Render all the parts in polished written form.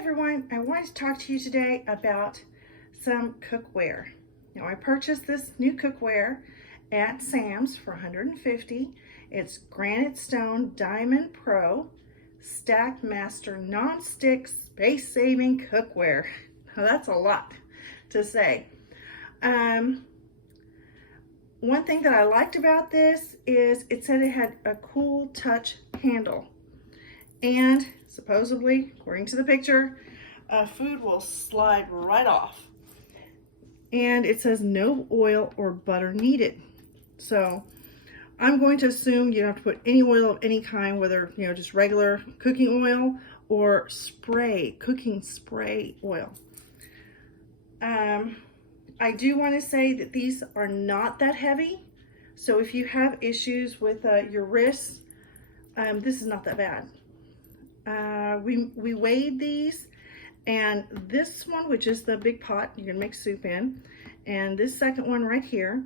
everyone, I wanted to talk to you today about some cookware. Now I purchased this new cookware at Sam's for $150. It's Granitestone Diamond Pro Stack Master Non-Stick Space-Saving Cookware. Now that's a lot to say. One thing that I liked about this is it said it had a cool touch handle. And supposedly, according to the picture, food will slide right off. And it says no oil or butter needed. So I'm going to assume you don't have to put any oil of any kind, whether, just regular cooking oil or cooking spray oil. I do want to say that these are not that heavy. So if you have issues with your wrists, this is not that bad. We weighed these, and this one, which is the big pot you're gonna make soup in, and this second one right here,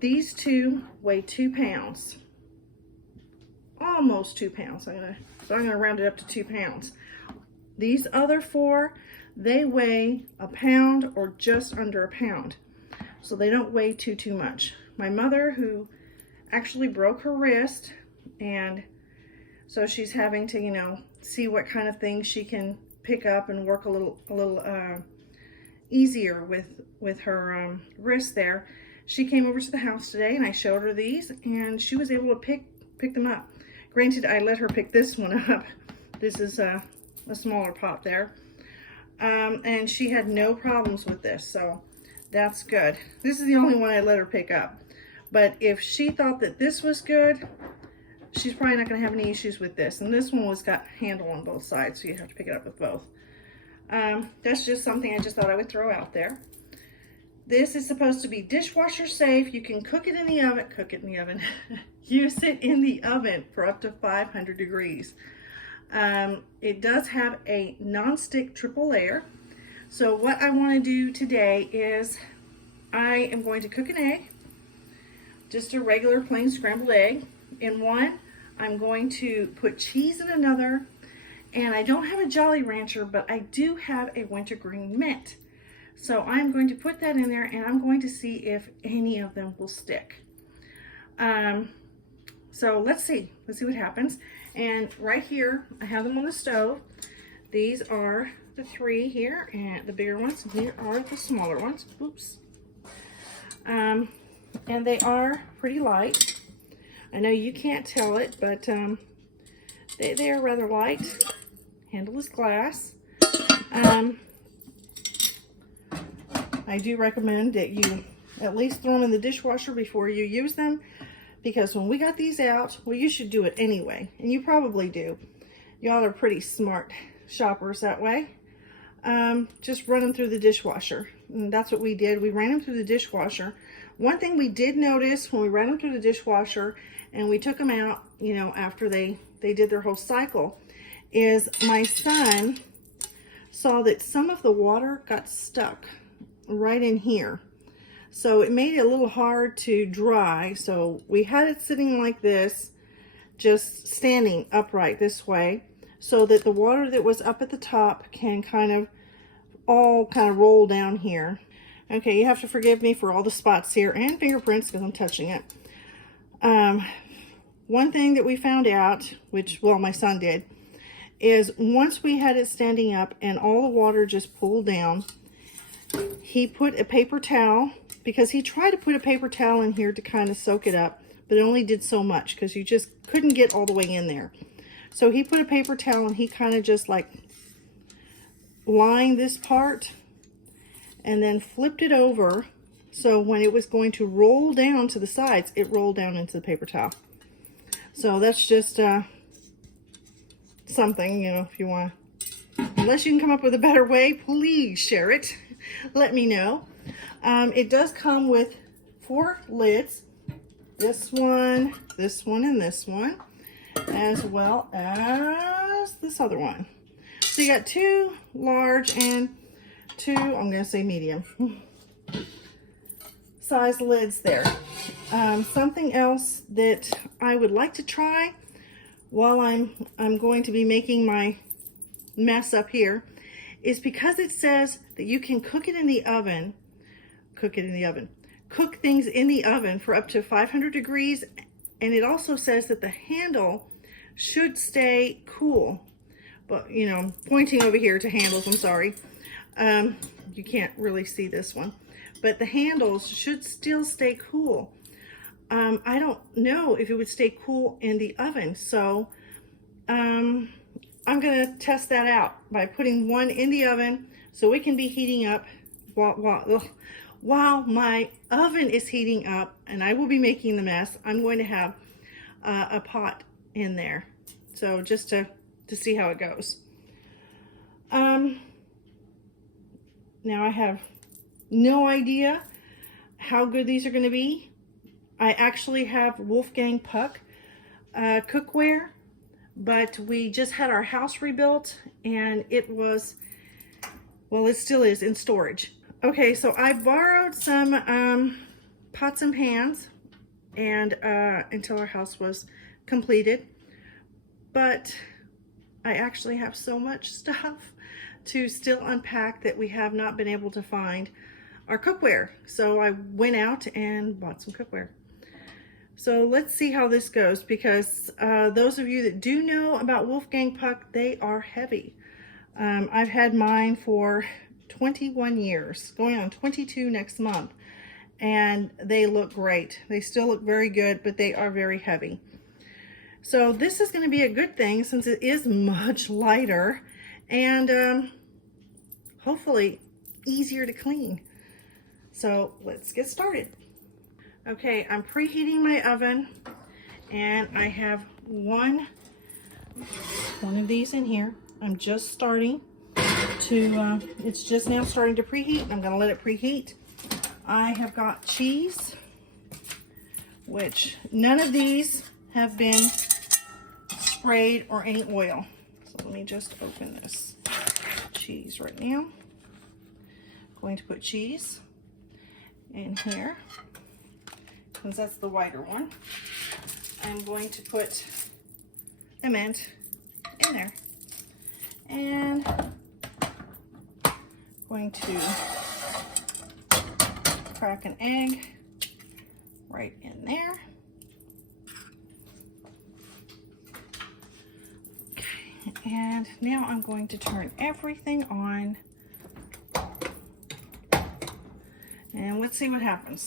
these two weigh 2 pounds, almost 2 pounds. I'm gonna round it up to 2 pounds. These other four, they weigh a pound or just under a pound, so they don't weigh too much. My mother, who actually broke her wrist, and so she's having to, see what kind of things she can pick up and work a little easier with her wrist there. She came over to the house today, and I showed her these, and she was able to pick them up. Granted, I let her pick this one up. This is a smaller pot there, and she had no problems with this, so that's good. This is the only one I let her pick up. But if she thought that this was good, she's probably not going to have any issues with this. And this one was got handle on both sides, so you have to pick it up with both. That's just something I just thought I would throw out there. This is supposed to be dishwasher safe. You can cook it in the oven, use it in the oven for up to 500 degrees. It does have a non-stick triple layer. So what I want to do today is I am going to cook an egg, just a regular plain scrambled egg. In one, I'm going to put cheese in another, and I don't have a Jolly Rancher, but I do have a wintergreen mint. So I'm going to put that in there, and I'm going to see if any of them will stick. So let's see what happens. And right here, I have them on the stove. These are the 3 here, and the bigger ones, and here are the smaller ones. Oops. And they are pretty light. I know you can't tell it, but they are rather light. Handle is glass. I do recommend that you at least throw them in the dishwasher before you use them, because when we got these out, well, you should do it anyway, and you probably do. Y'all are pretty smart shoppers that way. Just run them through the dishwasher, and that's what we did. We ran them through the dishwasher. One thing we did notice when we ran them through the dishwasher and we took them out, after they did their whole cycle, is my son saw that some of the water got stuck right in here. So it made it a little hard to dry. So we had it sitting like this, just standing upright this way, so that the water that was up at the top can kind of roll down here. Okay, you have to forgive me for all the spots here and fingerprints because I'm touching it. One thing that we found out, my son did, is once we had it standing up and all the water just pulled down, he put a paper towel, because he tried to put a paper towel in here to kind of soak it up, but it only did so much because you just couldn't get all the way in there. So he put a paper towel and he kind of just lined this part and then flipped it over, so when it was going to roll down to the sides, it rolled down into the paper towel. So that's just something, if you want, unless you can come up with a better way, please share it. Let me know. It does come with 4 lids, this one, and this one, as well as this other one. So you got 2 large and 2, I'm going to say medium size lids there. Something else that I would like to try while I'm going to be making my mess up here is because it says that you can cook things in the oven for up to 500 degrees. And it also says that the handle should stay cool. But, you know, pointing over here to handles, I'm sorry. You can't really see this one. But the handles should still stay cool. I don't know if it would stay cool in the oven. So I'm going to test that out by putting one in the oven so it can be heating up while my oven is heating up and I will be making the mess. I'm going to have a pot in there. So just to see how it goes. Now I have no idea how good these are going to be. I actually have Wolfgang Puck cookware, but we just had our house rebuilt and it was, well, it still is in storage. Okay, so I borrowed some pots and pans and until our house was completed, but I actually have so much stuff to still unpack that we have not been able to find our cookware. So I went out and bought some cookware. So let's see how this goes, because those of you that do know about Wolfgang Puck, they are heavy. I've had mine for 21 years, going on 22 next month, and they look great. They still look very good, but they are very heavy. So this is going to be a good thing since it is much lighter and hopefully easier to clean. So let's get started. Okay, I'm preheating my oven and I have one of these in here. I'm just starting to, it's just now starting to preheat. I'm going to let it preheat. I have got cheese, which none of these have been sprayed or any oil. So let me just open this cheese right now. I'm going to put cheese in here, since that's the whiter one. I'm going to put a mint in there. And going to crack an egg right in there. Okay, and now I'm going to turn everything on. And let's see what happens.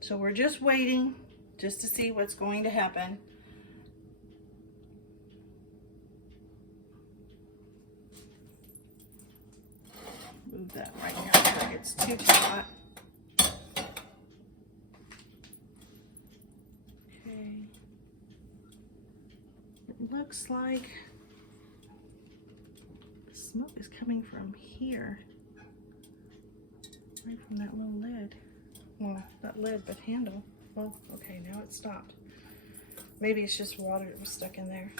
So we're just waiting just to see what's going to happen. Move that right now before it gets too hot. Okay. It looks like the smoke is coming from here, right from that little lid. Well, not lid, but handle. Well, okay, now it stopped. Maybe it's just water that was stuck in there.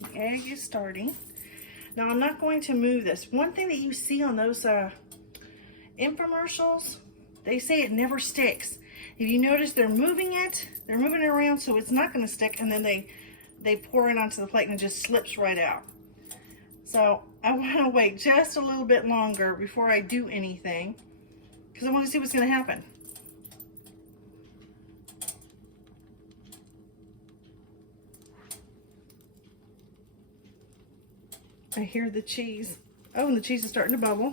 The egg is starting. Now, I'm not going to move this. One thing that you see on those infomercials, they say it never sticks. If you notice, they're moving it around so it's not going to stick, and then they pour it onto the plate and it just slips right out. So I want to wait just a little bit longer before I do anything, because I want to see what's going to happen. I hear the cheese. Oh, and the cheese is starting to bubble.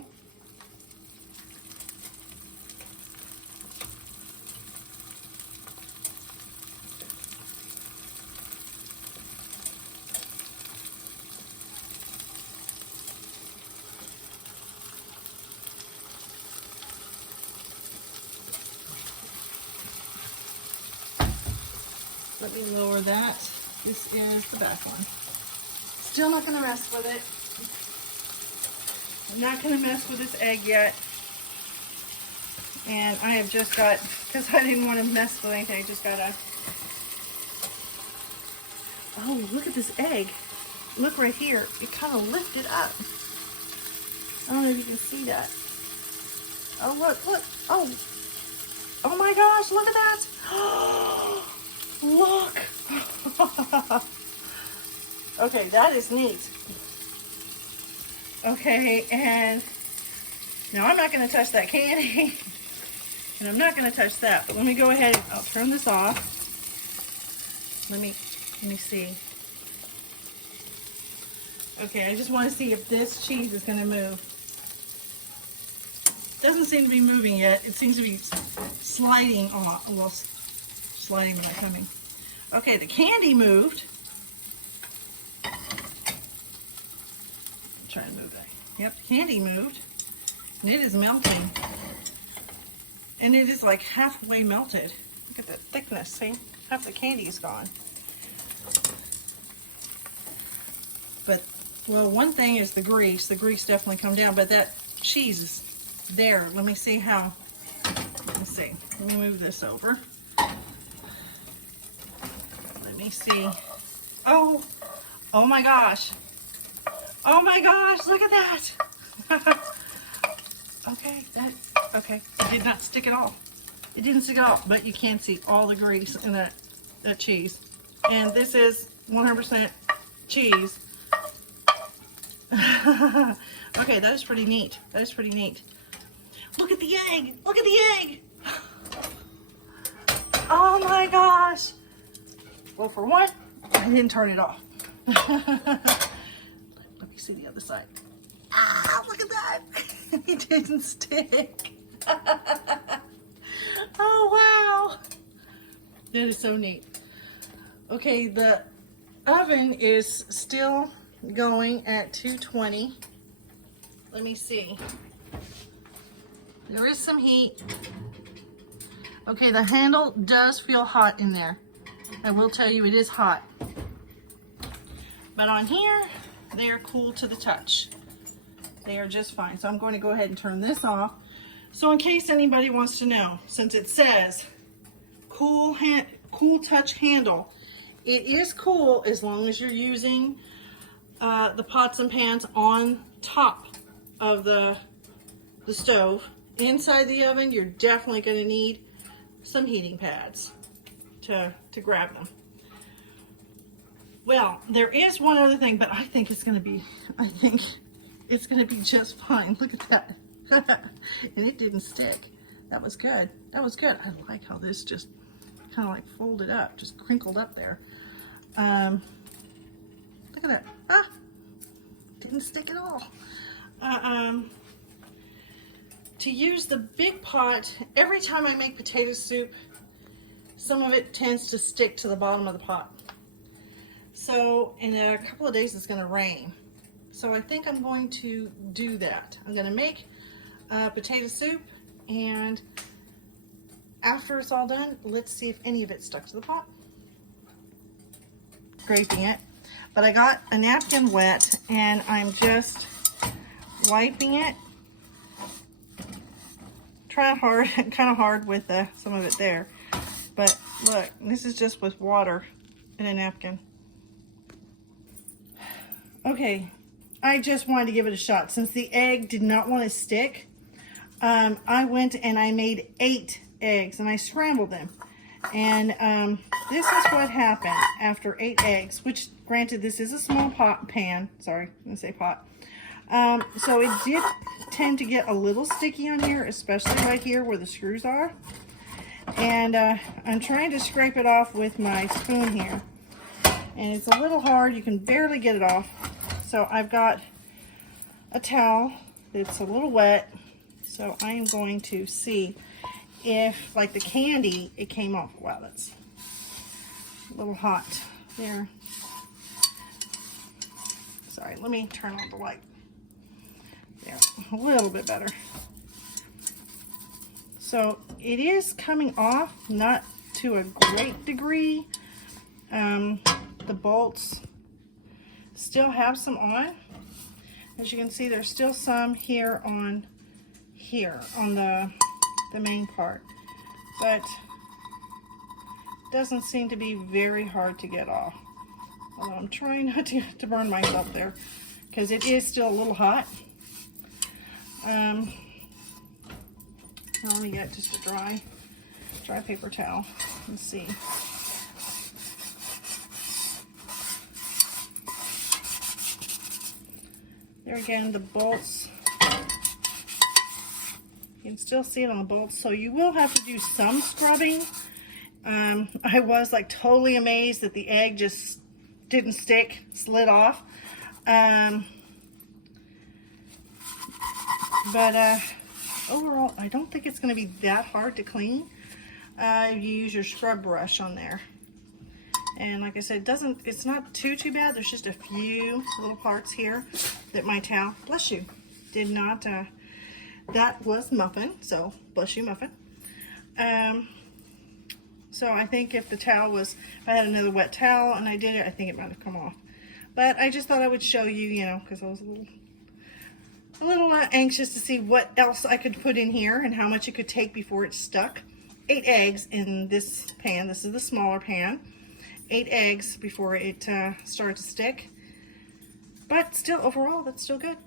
Let me lower that. This is the back one. Still not going to mess with it. I'm not going to mess with this egg yet. And I have just got, because I didn't want to mess with anything, I just got a... Oh, look at this egg. Look right here. It kind of lifted up. I don't know if you can see that. Oh, look. Oh. Oh my gosh, look at that. Look. Okay, that is neat. Okay, and now I'm not going to touch that candy. And I'm not going to touch that. But let me go ahead. I'll turn this off. Let me see. Okay, I just want to see if this cheese is going to move. Doesn't seem to be moving yet. It seems to be sliding off. Well, sliding but not coming. Okay, the candy moved. Try and move that. Yep, the candy moved. And it is melting. And it is like halfway melted. Look at the thickness, see? Half the candy is gone. But, well, one thing is the grease. The grease definitely come down, but that cheese is there. Let me see how, let's see. Let me move this over. Let me see. Oh my gosh. Oh my gosh, look at that. Okay, it did not stick at all. It didn't stick at all, but you can see all the grease in that cheese. And this is 100% cheese. Okay, that is pretty neat. That is pretty neat. Look at the egg. Look at the egg. Oh my gosh. Well, for one, I didn't turn it off. Let me see the other side. Ah, look at that. It didn't stick. Oh, wow. That is so neat. Okay, the oven is still going at 220. Let me see. There is some heat. Okay, the handle does feel hot in there. I will tell you it is hot. But on here, they are cool to the touch. They are just fine. So I'm going to go ahead and turn this off. So in case anybody wants to know, since it says cool touch handle, it is cool as long as you're using the pots and pans on top of the stove. Inside the oven, you're definitely going to need some heating pads to grab them. Well, there is one other thing, but I think it's going to be just fine. Look at that. And it didn't stick. That was good. That was good. I like how this just kind of like folded up, just crinkled up there. Look at that. Ah, didn't stick at all. To use the big pot, every time I make potato soup, some of it tends to stick to the bottom of the pot. So in a couple of days it's going to rain. So I think I'm going to do that. I'm going to make potato soup, and after it's all done, let's see if any of it stuck to the pot. Scraping it, but I got a napkin wet and I'm just wiping it. Trying hard, kind of hard with some of it there, but look, this is just with water and a napkin. Okay, I just wanted to give it a shot. Since the egg did not want to stick, I went and I made 8 eggs and I scrambled them. And this is what happened after 8 eggs, which granted this is a small pan. Sorry, I'm gonna say pot. So it did tend to get a little sticky on here, especially right here where the screws are. And I'm trying to scrape it off with my spoon here. And it's a little hard, you can barely get it off. So I've got a towel that's a little wet. So I am going to see if, like the candy, it came off. Wow, that's a little hot there. Sorry, let me turn on the light. There, a little bit better. So it is coming off, not to a great degree. The bolts still have some on. As you can see, there's still some here on the main part, but doesn't seem to be very hard to get off. Although I'm trying not to burn myself there because it is still a little hot. Now let me get just a dry paper towel and see. There again, the bolts. You can still see it on the bolts, so you will have to do some scrubbing. I was like totally amazed that the egg just didn't stick, slid off. But overall, I don't think it's going to be that hard to clean. You use your scrub brush on there. And like I said, it's not too bad. There's just a few little parts here that my towel, bless you, did not, that was Muffin, so bless you, Muffin. So I think if the towel was, if I had another wet towel and I did it, I think it might have come off. But I just thought I would show you, you know, because I was a little anxious to see what else I could put in here and how much it could take before it stuck. 8 eggs in this pan. This is the smaller pan. 8 eggs before it started to stick. But still, overall, that's still good.